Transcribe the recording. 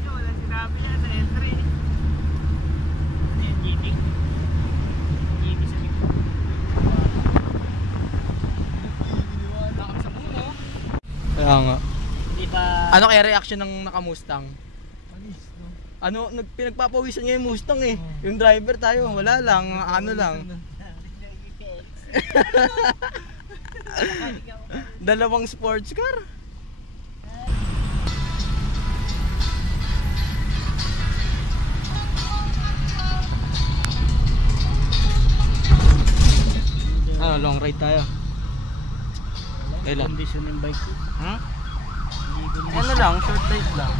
nyo, wala sinabi yan sa entry. Ano yan, GT? GT sa likod. Nakam sa puno. Kaya nga. Hindi pa... Ano kaya reaction ng naka-Mustang? Ano, pinagpapawisan niya yung Mustang eh. Yung driver tayo, wala lang, ano lang. Dalawang sports car. Ano, long ride tayo. Kailan? Condition ng bike ko. Ano lang, short ride lang.